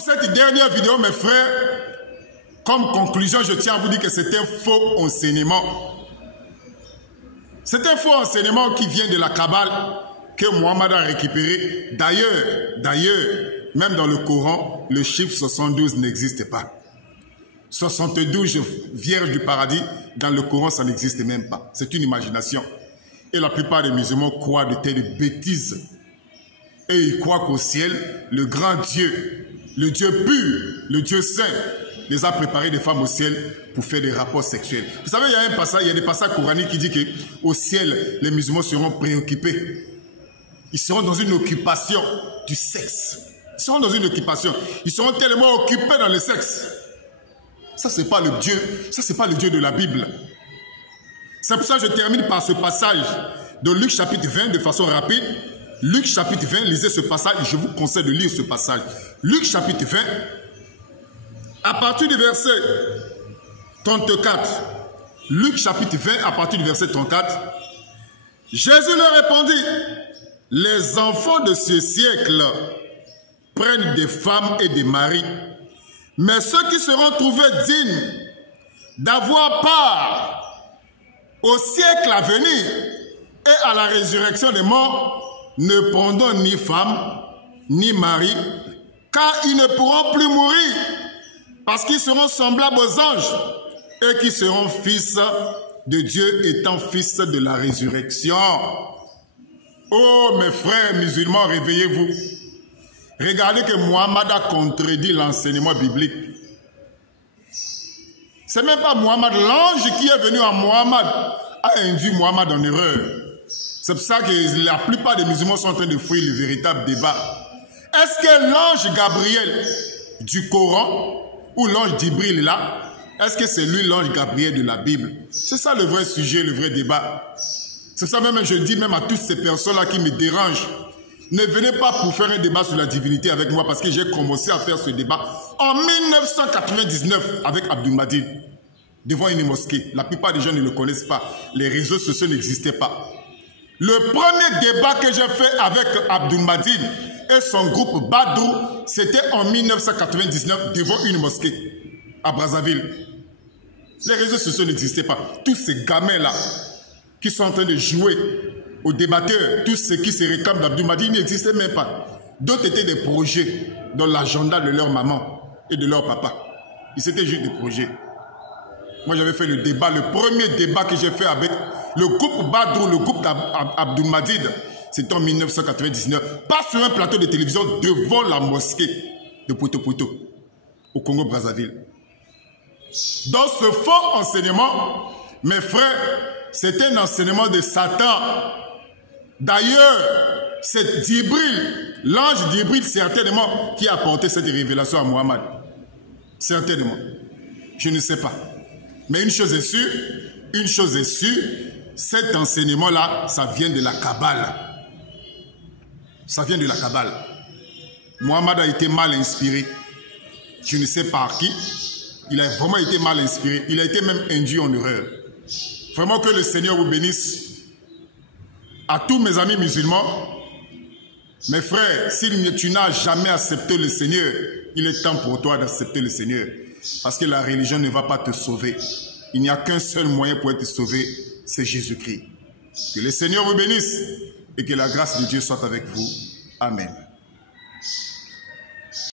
pour cette dernière vidéo, mes frères, comme conclusion, je tiens à vous dire que c'est un faux enseignement. C'est un faux enseignement qui vient de la Kabbale que Mohammed a récupéré. D'ailleurs, même dans le Coran, le chiffre 72 n'existe pas. 72 vierges du paradis, dans le Coran, ça n'existe même pas. C'est une imagination. Et la plupart des musulmans croient de telles bêtises. Et ils croient qu'au ciel, le grand Dieu, le Dieu pur, le Dieu saint, les a préparés des femmes au ciel pour faire des rapports sexuels. Vous savez, il y a un passage, il y a des passages coraniques qui disent qu'au ciel, les musulmans seront préoccupés. Ils seront dans une occupation du sexe. Ils seront dans une occupation. Ils seront tellement occupés dans le sexe. Ça, c'est pas le Dieu. Ça, c'est pas le Dieu de la Bible. C'est pour ça que je termine par ce passage de Luc chapitre 20 de façon rapide. Luc chapitre 20, lisez ce passage. Je vous conseille de lire ce passage. Luc chapitre 20, à partir du verset 34. Luc chapitre 20, à partir du verset 34. Jésus leur répondit, les enfants de ce siècle prennent des femmes et des maris, mais ceux qui seront trouvés dignes d'avoir part au siècle à venir et à la résurrection des morts ne prendront ni femme ni mari, car ils ne pourront plus mourir, parce qu'ils seront semblables aux anges et qui seront fils de Dieu, étant fils de la résurrection. Oh mes frères musulmans, réveillez-vous. Regardez que Mohammed a contredit l'enseignement biblique. C'est même pas Mohammed, l'ange qui est venu à Mohammed a induit Mohammed en erreur. C'est pour ça que la plupart des musulmans sont en train de fuir le véritable débat. Est-ce que l'ange Gabriel du Coran ou l'ange d'Ibril là, est-ce que c'est lui l'ange Gabriel de la Bible? C'est ça le vrai sujet, le vrai débat. C'est ça même, je dis même à toutes ces personnes-là qui me dérangent. Ne venez pas pour faire un débat sur la divinité avec moi parce que j'ai commencé à faire ce débat en 1999 avec Abdul Madid devant une mosquée. La plupart des gens ne le connaissent pas. Les réseaux sociaux n'existaient pas. Le premier débat que j'ai fait avec Abdul Madid et son groupe Badrou, c'était en 1999 devant une mosquée à Brazzaville. Les réseaux sociaux n'existaient pas. Tous ces gamins-là qui sont en train de jouer aux débatteurs, tous ceux qui se réclament d'Abdul Madid n'existaient même pas. D'autres étaient des projets dans l'agenda de leur maman et de leur papa. Ils étaient juste des projets. Moi, j'avais fait le débat, le premier débat que j'ai fait avec le groupe Badrou, le groupe d'Abdul Madid, c'était en 1999. Pas sur un plateau de télévision, devant la mosquée de Poto, au Congo-Brazzaville. Dans ce faux enseignement, mes frères, c'est un enseignement de Satan. D'ailleurs, c'est Djibril, l'ange Djibril, certainement, qui a apporté cette révélation à Mohammed. Certainement. Je ne sais pas. Mais une chose est sûre, cet enseignement-là, ça vient de la Kabbale. Ça vient de la Kabbale. Mohammed a été mal inspiré. Je ne sais par qui. Il a vraiment été mal inspiré. Il a été même induit en erreur. Vraiment que le Seigneur vous bénisse. À tous mes amis musulmans, mes frères, si tu n'as jamais accepté le Seigneur, il est temps pour toi d'accepter le Seigneur. Parce que la religion ne va pas te sauver. Il n'y a qu'un seul moyen pour être sauvé, c'est Jésus-Christ. Que le Seigneur vous bénisse et que la grâce de Dieu soit avec vous. Amen.